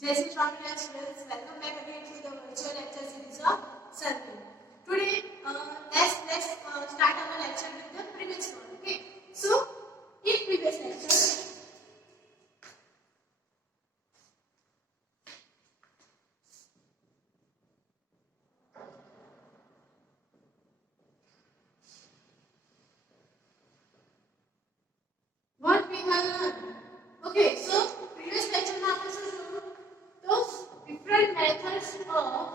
Jai Shri Ram students, welcome back again to the virtual lecture series of Circle. Today, let's start our lecture with the previous one. Okay, so in previous lecture, what we have learned. Okay, so previous lecture में आपने सुना those different methods of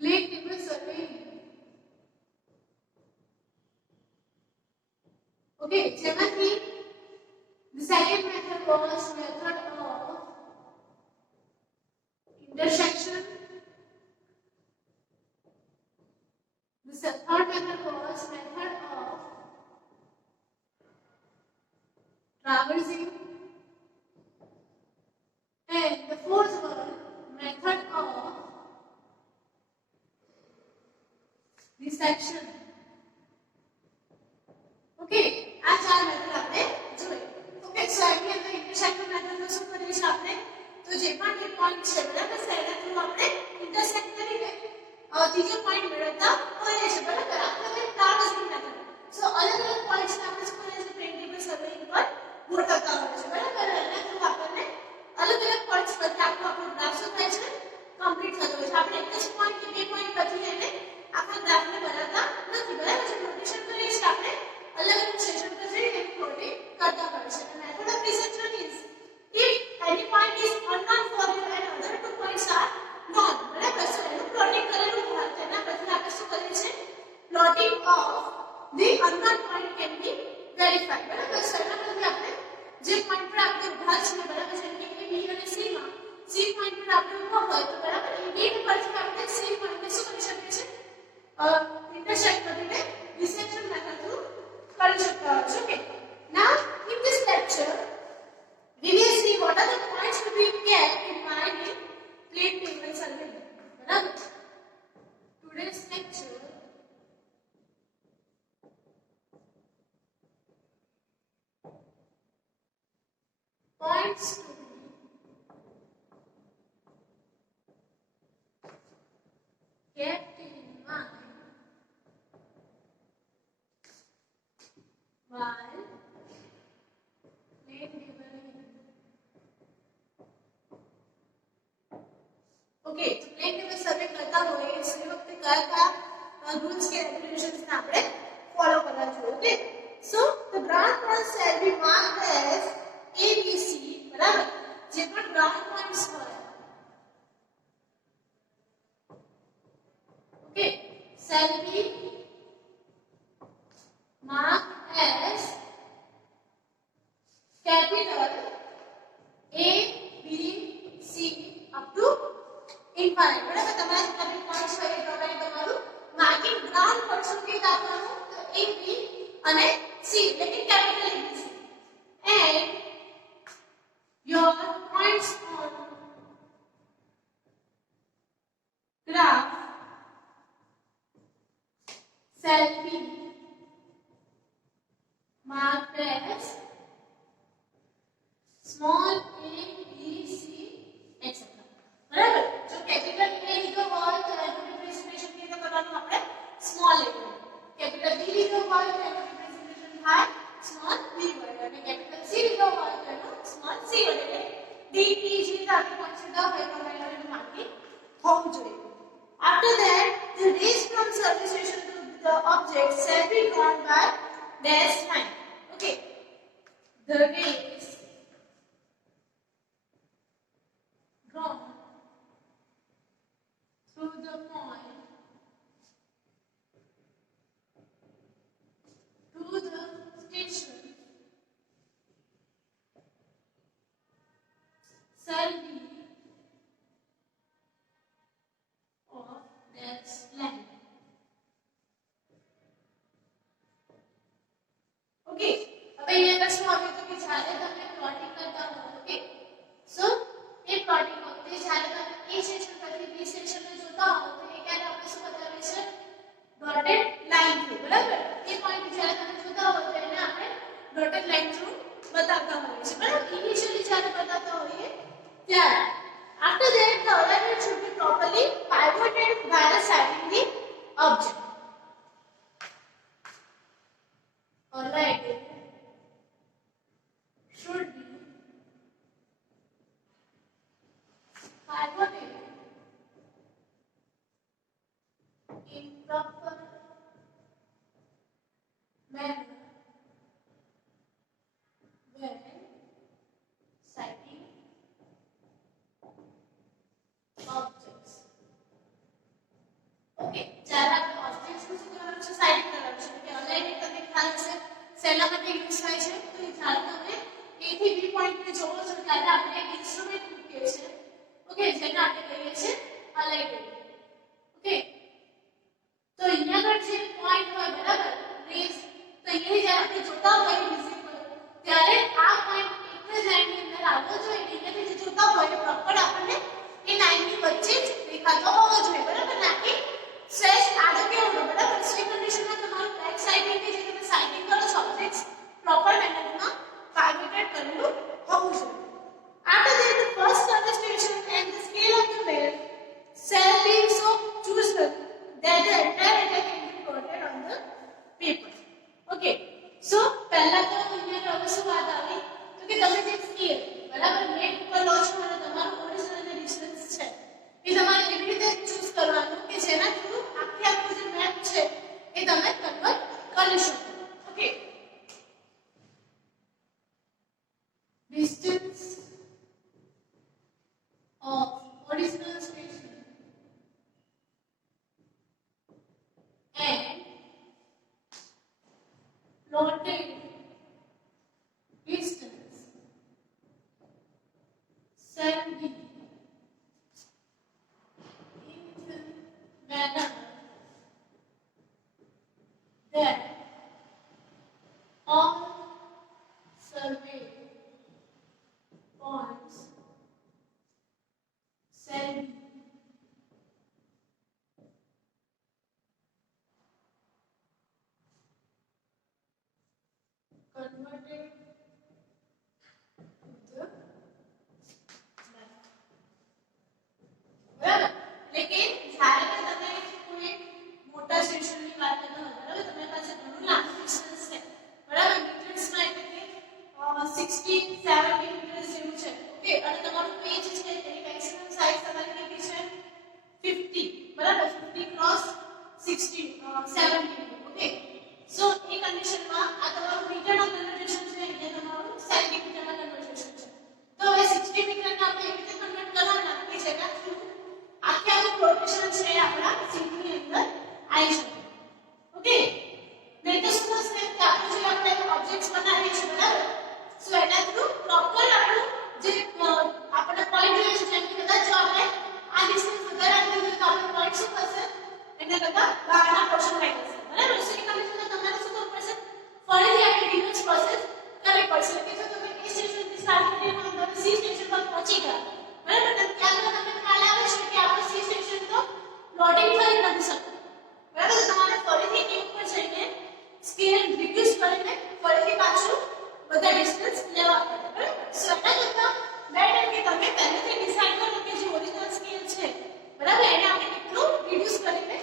plate table surveying. Okay, જેમાંથી the second method was method of intersection. The third method was method of traversing, and the fourth one method of dissection. Okay, આ ચાર મેથડ આપણે જોઈ. ઓકે, સો એની અંદર ઇન્ટરસેક્શન મેથડનો શું કરીએ છીએ આપણે? તો જે પણ બે પોઈન્ટ છે બરાબર છે એના થ્રુ આપણે ઇન્ટરસેક્ટ કરીને ત્રીજો પોઈન્ટ મેળવતા હોઈએ છીએ બરાબર. આપણે ટ્રાવર્સિંગ મેથડ. સો અલગ અલગ પોઈન્ટ્સ ને આપણે શું કરીએ છીએ પ્લેન ટેબલ સર્વેઇંગ પર ગોઠવતા હોઈએ છીએ બરાબર. એના થ્રુ આપણને અલગ અલગ પોઈન્ટ્સ પરથી આપણો ગ્રાફ શું થાય છે કમ્પ્લીટ થતો હોય છે. આપણે એક જ પોઈન્ટ કે બે પોઈન્ટ પરથી એને આખા ગ્રાફને બનાવતા નથી બરાબર છે. નોટેશન કરીએ છીએ આપણે अलग अलग सेशन पर जरिए प्लॉटिंग करता है. The method of dissection is if any point is unknown for you and other two points are known. बराबर. So એનું પ્લોટિંગ કરેલું હોય તેના પછી આપણે શું કરીએ છીએ plotting of the unknown point can be verified. બરાબર. So એના પછી આપણે જે પોઈન્ટ પર આપણે ઉભા છીએ બરાબર છે કે A B અને C માં C પોઈન્ટ પર આપણે ઉભા હોય તો બરાબર એ B પરથી આપણે C પોઈન્ટને શું કરી શકીએ છીએ ઇન્ટરસેક્ટ કરીને dissection method through Okay. Now, in this lecture, we will see what are the points to be kept in mind in plate table surveying. Right? Today's lecture points to be kept in mind while plate tabling. Okay, तो plane table सर्वे करता होय इस वक्त क्या रूल्स के रेगुलेशंस ने આપણે ફોલો કરવા જોઈએ. ઓકે, સો the ground point shall be marked as A B C બરાબર. જે પણ ગ્રાઉન્ડ પોઈન્ટ્સ હોય okay shall be marked as capital A, B, C up to infinite. બરાબર. તમારે તમે પોઈન્ટ્સ હોય એ પ્રમાણે તમારું માર્કિંગ ગ્રાઉન્ડ પર્સન્ટેજ આપવાનું તો A, B અને C એટલે કે capital A, B, C. And your points on graph shall be marked as small a, b, c, etc. બરાબર. જો કેપિટલ A લીધો હોય તો એનું રિપ્રેઝન્ટેશન કેવી રીતે કરવાનું આપણે સ્મોલ a વડે. કેપિટલ B લીધો હોય તો એનું રિપ્રેઝન્ટેશન થાય સ્મોલ b વડે અને કેપિટલ C લીધો હોય તો એનું સ્મોલ c વડે. એટલે D, E જે આપણે પોઈન્ટ લીધા હોય તો એનું માર્કિંગ હોવું જોઈએ. After that, the rays from surface station to the object shall be drawn by dash line. Okay, the rays drawn through the point to the station shall be of dash line. Okay, अब અહીંયા કશું આવે તો કે જ્યારે તમે પ્લોટિંગ કરતા હો ઓકે સો એ પ્લોટિંગ વખતે જ્યારે તમે A સેક્શન પરથી B સેક્શન ને જોતા હો તો એ ક્યારે આપણે શું બતાવે છે ડોટેડ લાઈન થ્રુ બરાબર. એ પોઈન્ટ જ્યારે તમે જોતા હો તો એને આપણે ડોટેડ લાઈન થ્રુ બતાવતા बताता होइए છે બરાબર ઇનિશિયલી જ્યારે बताता હોઈએ ત્યારે after that the alignment should be properly pivoted while sighting the object. Alignment should be pivoted in proper manner when sighting objects. Okay, જ્યારે આપણે ઓબ્જેક્ટ્સ નું શું કરવાનું છે સાઇડિંગ કરવાનું છે કે અલાઇનમેન્ટ તમને ખ્યાલ હશે શેના માટે યુઝ થાય છે તો એ જ્યારે તમે A થી B પોઈન્ટ ને જોવો છો ત્યારે આપણે એક ઇન્સ્ટ્રુમેન્ટ મૂકીએ છીએ ઓકે જેને આપણે કહીએ છીએ અલાઇનમેન્ટ ઓકે તો અહીંયા આગળ જે પોઈન્ટ હોય બરાબર રેઝ તો અહીંયા જ્યારે આપણે જોતા હોઈએ વિઝિબલ ત્યારે આ પોઈન્ટ એક જ લાઈનની અંદર આવવો જોઈએ અહીંયાથી જે જોતા હોઈએ પ્રોપર આપણને એ લાઈનની વચ્ચે જ દેખાતો હોવો જોઈએ બરાબર ના કે સ્ટ્રેચ આડો કેવો હોય બરાબર સ્ટ્રેટ કન્ડિશનમાં તમારું બેક સાઇડિંગ કે જે તમે સાઇડિંગ કરો છો ઓબ્જેક્ટ્સ પ્રોપર મેનરમાં pivoted કરેલું હોવું જોઈએ. After that the first concentration and the scale of the wave shall be so chosen that the entire data can be plotted on the paper. Okay, so પહેલા તો અહીંયા હવે શું વાત આવી તો કે તમે જે સ્કેલ બરાબર મેપ ઉપર લો છો અને તમારું ઓરિજિનલ અને ડિસ્ટન્સ છે એ તમારે એવી રીતે ચૂઝ કરવાનું કે જેના થ્રુ આખું જે મેપ છે એ તમે કન્વર્ટ કરી શકો. Okay, distance of original station and plotted distance shall be in the manner that all survey points shall be converted to the map. બરાબર લેકિન જ્યારે પણ તમે કોઈ મોટા સ્ટેશનની વાત કરતા હોય બરાબર તમારી પાસે ઘણું લાંબુ ડિસ્ટન્સ છે બરાબર મીટર્સમાં એટલે કે 60 70 મીટર્સ જેવું છે ઓકે અને તમારું પેજ છે તેની મેક્સિમમ સાઈઝ તમારી કેટલી છે 50 બરાબર 50 ક્રોસ 60 70 ઓકે સો એ કન્ડિશનમાં આ તમારું મીટરનો કન્વર્ઝન છે અહીંયા તમારું સેન્ટીમીટરમાં કન્વર્ઝન છે તો હવે 60 મીટરને આપણે એવી રીતે કન્વર્ટ કરવાના કે જેના થ્રુ આખું પ્રોટેક્શન છે આપણા સીટની અંદર આવી શકે ઓકે નહીં તો શું થશે કે આપણે જે આપણે ઓબ્જેક્ટ્સ બનાવીએ છીએ બરાબર સો એના થ્રુ પ્રોપર આપણું જે આપણે પોઈન્ટ જોઈએ છે જેમ કે કદાચ જો આપણે આ ડિસ્ટન્સ વધારે આપી દીધું તો આપણો પોઈન્ટ શું થશે એના કરતા બહારના પોર્શન થઈ જશે બરાબર સો એ કન્ડિશનમાં તમારે શું કરવું પડશે ફરીથી આપણે રિવર્સ પ્રોસેસ કરવી પડશે કે જો તમે એ સ્ટેશનથી સ્ટાર્ટ કરીને તમે સી સ્ટેશન પર પહોંચી ગયા બરાબર તો ત્યાં તો તમને ખ્યાલ આવે છે કે આપણે સી સ્ટેશન તો લોડિંગ કરી નથી શકતું બરાબર તો તમારે ફરીથી એ ઉપર જઈને સ્કેલ રિડ્યુસ કરીને ફરીથી પાછું બધા ડિસ્ટન્સ લેવા પડે બરાબર સો એના કરતા બેટર કે તમે પહેલેથી ડિસાઈડ કરો કે જે ઓરિજિનલ સ્કેલ છે બરાબર એને આપણે કેટલું રિડ્યુસ કરીને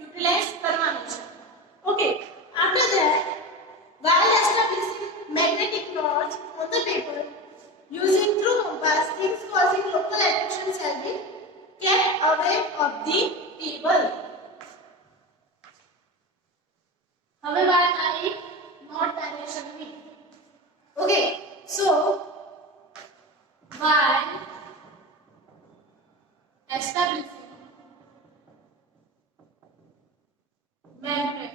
યુટિલાઇઝ કરવાનું છે okay after that while establishing magnetic north on the paper using true compass things causing local attraction shall be kept away of the table. હવે વાત આવી નોટ ડાયરેક્શનની okay so while establishing magnet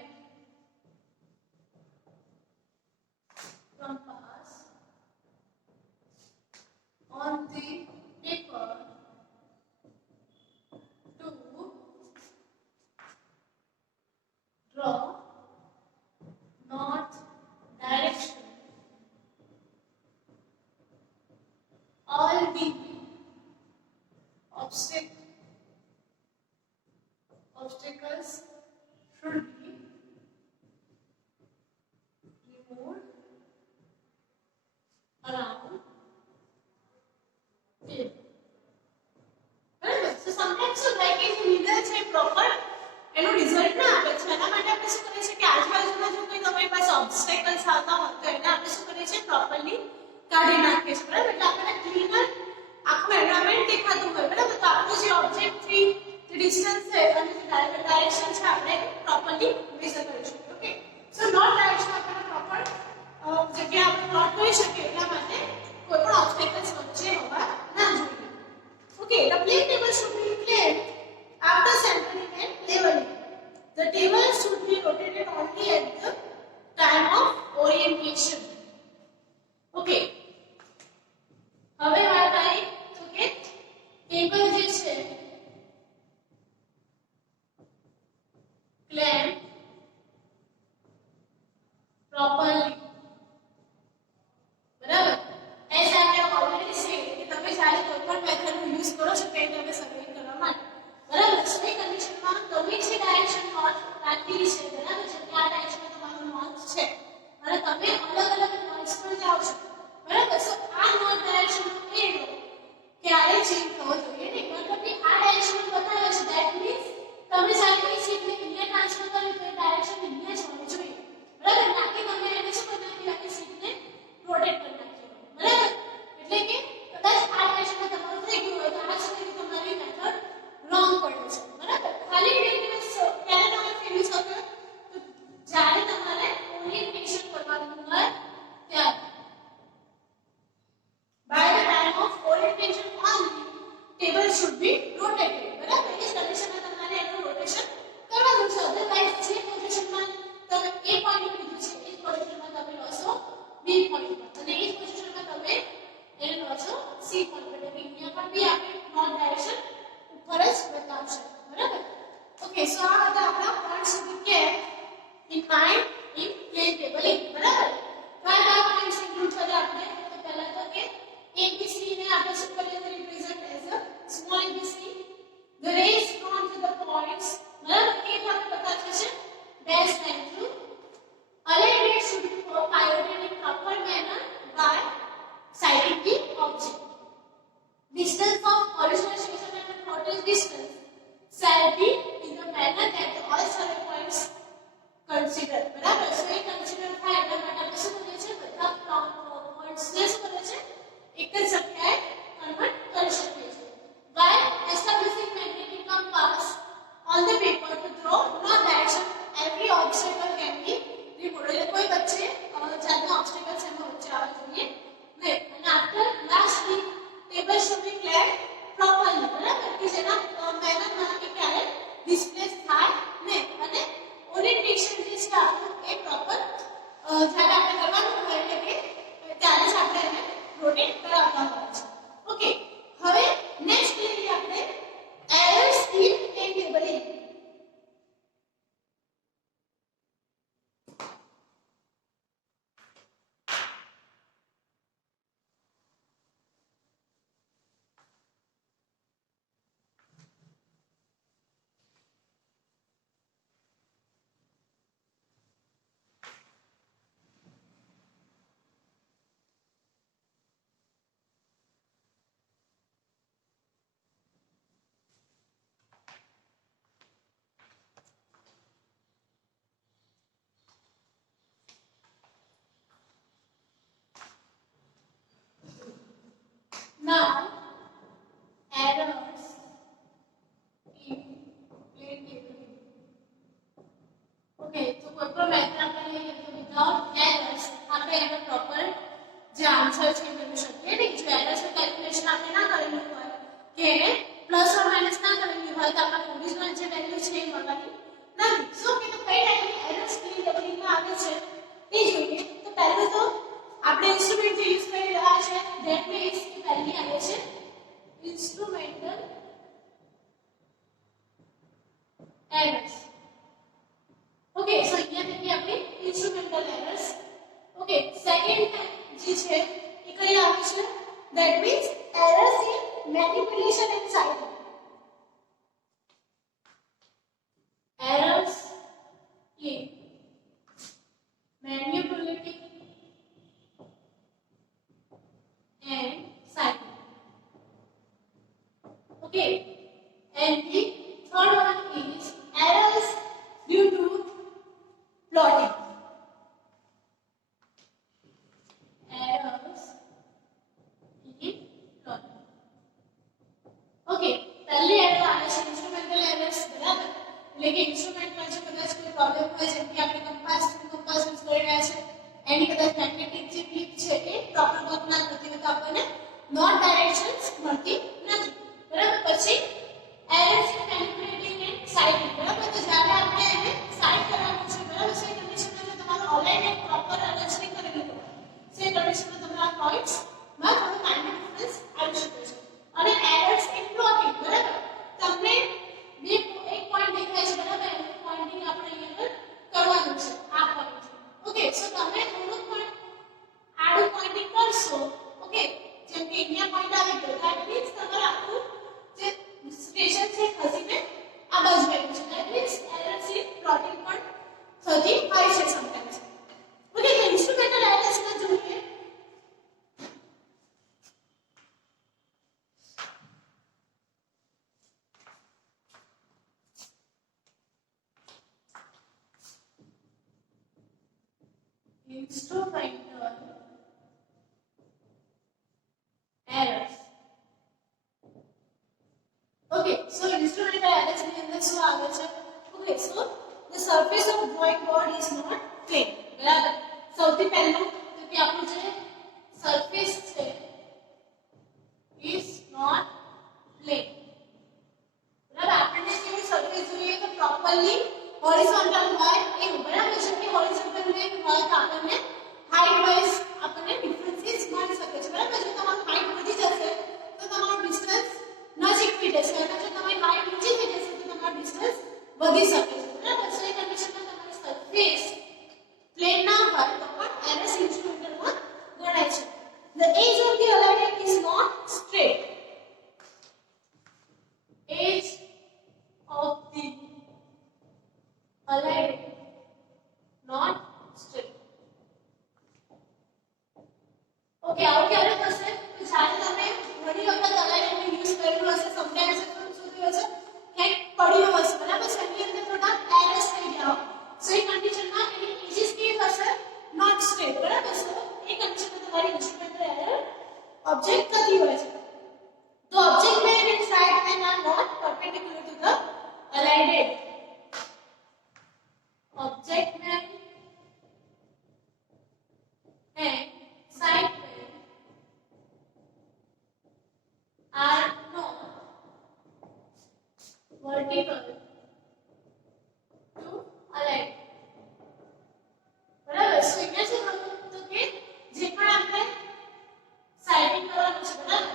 compass on the paper to draw north direction all the obstacles should be removed around it. બરાબર. So sometimes શું થાય કે જે લીડર છે પ્રોપર એનો રિઝલ્ટ ના આવે છે, એના માટે આપણે શું કરીએ છીએ કે આજુબાજુના જો કોઈ તમારી પાસે ઓબ્સ્ટેકલ્સ આવતા હોય તો એને આપણે શું કરીએ છીએ પ્રોપરલી કાઢી નાખીએ છીએ. બરાબર. એટલે આપણને ક્લીનર આખું એન્વાયરમેન્ટ દેખાતું હોય. બરાબર. તો આપણું જે ઓબ્જેક્ટ થી જે ડિસ્ટન્સ છે અને જે ડાયરેક્શન છે આપણે પ્રોપરલી મેઝર કરીશું. ઓકે. સો નોટ ડાયરેક્શન આપણે પ્રોપર જગ્યા આપણે પ્લોટ કરી શકીએ એટલા માટે કોઈ પણ ઓબ્સ્ટેકલ્સ વચ્ચે હોવા ના જોઈએ. Okay, the plane table should be placed after centering and leveling. The table should be rotated only at the time of orientation. Okay. હવે વાત આવી તો કે ટેબલ જે છે clamp properly. બરાબર. એસ આપણે ઓલરેડી સેડ કે તમે જ્યારે કોઈ પણ મેથડનો યુઝ કરો છો પેન તમે સર્વેઇંગ કરવા માટે. બરાબર. સો એ કન્ડિશનમાં તમે જે ડાયરેક્શન નોટ રાખેલી છે બરાબર છે કે આ ડાયરેક્શનમાં તમારો નોટ છે અને તમે અલગ અલગ પોઈન્ટ્સ પર જાઓ છો. બરાબર. સો આ નોટ ડાયરેક્શનનો એરો ક્યારે ચેન્જ થવો જોઈએ નહીં. મતલબ કે આ ડાયરેક્શન બતાવે છે ધેટ મીન્સ તમે જ્યારે કોઈ સીટને ઇન્ડિયા ટ્રાન્સફર કર્યું તો એ ડાયરેક્શન ઇન્ડિયા જ હોવી જોઈએ. બરાબર. ના કે તમે એને શું કરી નાખી આખી સીટને રોટેટ કરી નાખી. બરાબર. એટલે કે કદાચ આ ડાયરેક્શનમાં તમારું થઈ ગયું હોય તો આ સુધી તમારી મેથડ રોંગ પડે છે. બરાબર. ખાલી બે દિવસ ક્યારે તમે ફેરવી શકો તો જ્યારે તમારે ઓરિએન્ટેશન કરવાનું હોય ત્યારે. By the time of orientation only, table should be rotated. બરાબર. એ કન્ડિશનમાં તમારે એનું રોટેશન કરવાનું છે. અધરવાઇઝ જે પોઝિશનમાં તમે A પોઈન્ટ લીધું છે એ પોઝિશનમાં તમે લો છો B પોઈન્ટ પર અને એ પોઝિશનમાં તમે એને લો છો C પોઈન્ટ પર. એટલે અહીંયા પણ બી આપણે નોટ ડાયરેક્શન ઉપર જ બતાવશે. બરાબર. ઓકે. સો આ બધા આપણા પોઈન્ટ્સ કે in mind in plane tabling. બરાબર. કયા કયા પોઈન્ટ્સ ઇન્ક્લુડ કરે આપણે તો પહેલા તો કે ABC ને આપણે શું કરીએ તો represent as a small abc. The rays drawn to the points બરાબર કે આપણે બતા છે dash line through. Alignment should be pivoted in proper manner by sighting the object. Distance of original station and total distance shall be in the manner that all survey points consider. બરાબર. સો એ કન્સિડર થાય એટલા માટે આપણે શું કરીએ છીએ બધા પોઈન્ટ્સ ને શું કરીએ છીએ એક જ જગ્યાએ કન્વર્ટ કરી શકીએ છીએ. By establishing magnetic compass on the paper to draw no direction, every obstacle can be removed. એટલે કોઈ વચ્ચે જાતનો ઓબ્સ્ટેકલ્સ એમાં વચ્ચે આવવા જોઈએ નહીં. અને after lastly table should be cleared properly. બરાબર. કે જેના મેનરમાં કે ક્યારે ડિસ્પ્લેસ થાય નહીં અને ઓરિએન્ટેશન જે છે આપણું એ પ્રોપર જ્યારે આપણે કરવાનું હોય એટલે કે ત્યારે જ આપણે એને રોટેટ કરાવતા હોય છે. ઓકે. હવે નેક્સ્ટ લઈએ આપણે errors in plane tabling. Okay, and the third one is errors due to plotting. Errors in plotting. Okay, पहले एरर आने से इंस्ट्रूमेंटल एरर्स बराबर, लेकिन इंस्ट्रूमेंट में जो कदाच कोई प्रॉब्लम હોય જેમ કે આપણે કંપાસ યુઝ કરી રહ્યા છે એની કદાચ મેગ્નેટિક જે ક્લિપ છે એ પ્રોપર વર્ક ના કરતી હોય તો આપણને નોટ ડાયરેક્શન્સ મળતી નથી બરાબર. પછી એરર્સ ઇન મેનિપ્યુલેટિંગ એન્ડ સાઇડિંગ બરાબર. તો જ્યારે આપણે એને સાઇડ કરવાનું છે બરાબર છે કન્ડિશનમાં જો તમારો અલાઇનમેન્ટ પ્રોપર અરેન્જ નહીં કરેલું હોય સે કન્ડિશનમાં તમારા પોઈન્ટ્સ માં થોડો માઇનર ડિફરન્સ આવી શકે છે. અને એરર્સ ઇન પ્લોટિંગ બરાબર. તમને બે એક પોઈન્ટ દેખાય છે બરાબર, એનું પોઇન્ટિંગ આપણે અહીંયા પર કરવાનું છે આ પોઈન્ટ. ઓકે, સો તમે થોડુંક પણ આડું પોઇન્ટિંગ કરશો ઓકે, જેમ કે અહીંયા પોઈન્ટ આવી ગયો ધેટ મીન્સ તમારે આખું જે સ્ટેશન છે ખસીને આ બાજુ આવ્યું છે. That means errors in plotting પણ થતી હોય છે સમટાઈમ્સ. ઓકે, તો ઇન્સ્ટ્રુમેન્ટલ એરર્સ ને જોઈએ. Instrumental errors. Okay, so instrumental errors ની અંદર શું આવે છે? Okay, so the surface of drawing board is not plane. બરાબર. સૌથી પહેલું તો કે આપણું જે surface છે is not plane. બરાબર. આપણને કેવી surface જોઈએ તો properly horizontal હોય એવું બરાબર છે કે horizontal plane હોય તો આપણને height wise આપણને differences મળી શકે છે બરાબર. જો તમારું height વધી જશે તો તમારું distance નજીક થઈ જશે અને જો તમારી height નીચે થઈ જશે તો તમારું distance વધી શકે છે બરાબર. સો એ કન્ડિશનમાં તમારી સરફેસ પ્લેન ના હોય તો પણ એરર્સ ઇન્સ્ટ્રુમેન્ટલમાં ગણાય છે. The edge of the alignment is not straight. Edge of the alignment not straight. Okay, આવું ક્યારે થશે તો જ્યારે તમે ઘણી વખત અલાઇનમેન્ટ યુઝ કરેલું હશે સમટાઈમ્સ શું થયું હશે ક્યાંક પડ્યું હશે બરાબર છે એની અંદર થોડા એરર્સ થઈ ગયા હોય. સો એ કન્ડિશનમાં એની એજીસ કેવી થશે નોટ સ્ટ્રેટ બરાબર. સો એ કન્ડિશનમાં તમારી ઇન્સ્ટ્રુમેન્ટલ એરર ઓબ્જેક્ટ થતી હોય છે. તો object made inside plane are not perpendicular to the aligned edge. Object made and side plane are not vertical to align. બરાબર. સો અહીંયા શું થયું તો કે જે પણ આપણે સાઇડિંગ કરવાનું છે બરાબર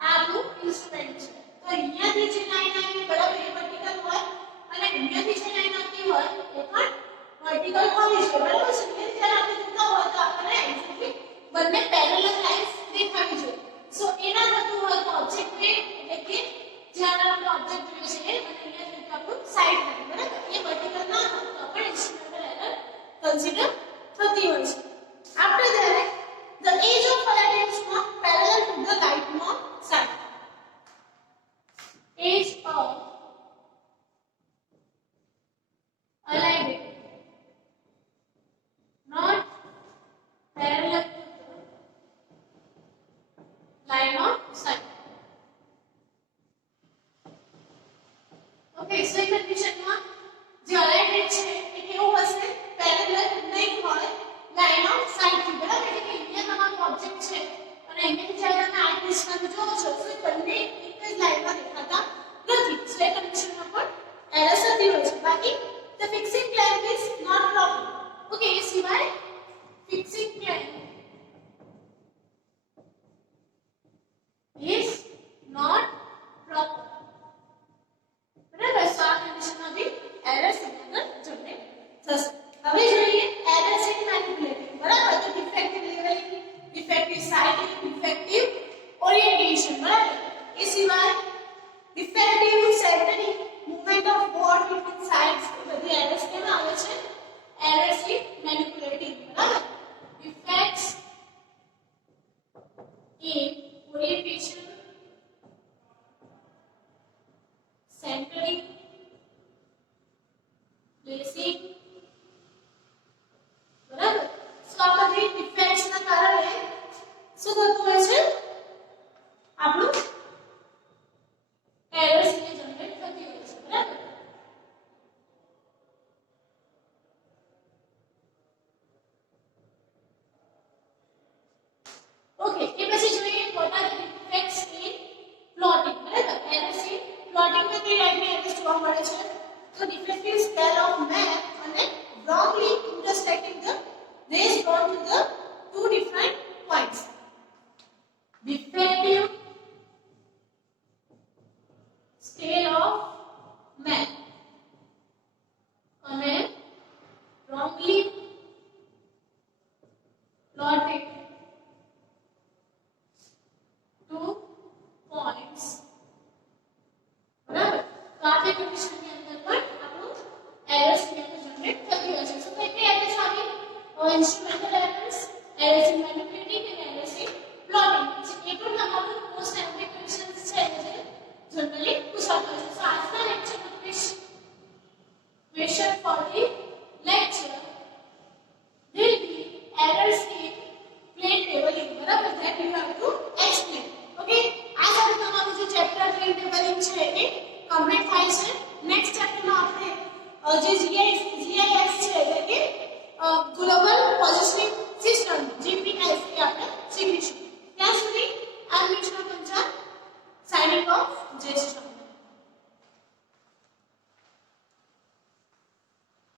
આ આપણું ઇન્સ્ટ્રુમેન્ટ છે તો અહીંયાથી જે લાઈન આવી બરાબર એ વર્ટિકલ હોય અને અહીંયાથી જે લાઈન આવતી હોય એ પણ વર્ટિકલ હોવી જોઈએ બરાબર છે. એટલે જ્યારે આપણે જોતા હોય તો આપણને એક્ઝેક્ટલી બંને પેરેલલ લાઇન્સ દેખાવી જોઈએ. સો એના થતું હોય તો ઓબ્જેક્ટ મેડ એટલે કે જ્યારે આપણે ઓબ્જેક્ટ જોઈએ છે અને અહીંયા જે આપણું સાઇડ લાઈન બરાબર એ વર્ટિકલ ના હોય તો પણ ઇન્સ્ટ્રુમેન્ટલ એરર કન્સિડર થતી હોય છે. After that, the edge of alignment is not parallel to the lightmost side. Edge of alignment not parallel to the line of sight. Okay, so in conditionમાં જે alignment છે એ કેવું હશે parallel નહીં હોય line of sight થી બરાબર. એટલે કે અહીંયા તમારું ઓબ્જેક્ટ છે અને અહીંયાથી જ્યારે તમે આ ડિસ્ટન્સ જોવો છો તો બંને એક જ લાઈનમાં દેખાતા નથી. સો એ કન્ડિશનમાં પણ એરર થતી હોય છે. બાકી the fixing plane is not proper. Okay, એ સિવાય fixing plane is not proper. બરાબર. સો આ કન્ડિશનમાં બી એરર સિગ્નલ જનરેટ પ્લોટિંગ માં કઈ ટાઈપની એરર્સ જોવા મળે છે તો ડિફેક્ટિવ સ્કેલ ઓફ મેપ અને wrongly intersecting the rays drawn to the two different points. Defective scale of map અને wrongly plotted two points. બરાબર તો આ જે કન્ડિશન ની અંદર પણ આપણું એરર્સ ની અંદર જનરેટ થતી હોય છે સો કઈ કઈ એરર્સ આવી ઇન્સ્ટ્રુમેન્ટલ એરર્સ એરર્સ ઇન મેનિપ્યુલેટિંગ અને એરર્સ ઇન પ્લોટિંગ એ પણ તમારું મોસ્ટ એમ્પ્લિકેશન્સ છે જે જનરલી પૂછાતા હોય છે સો આજના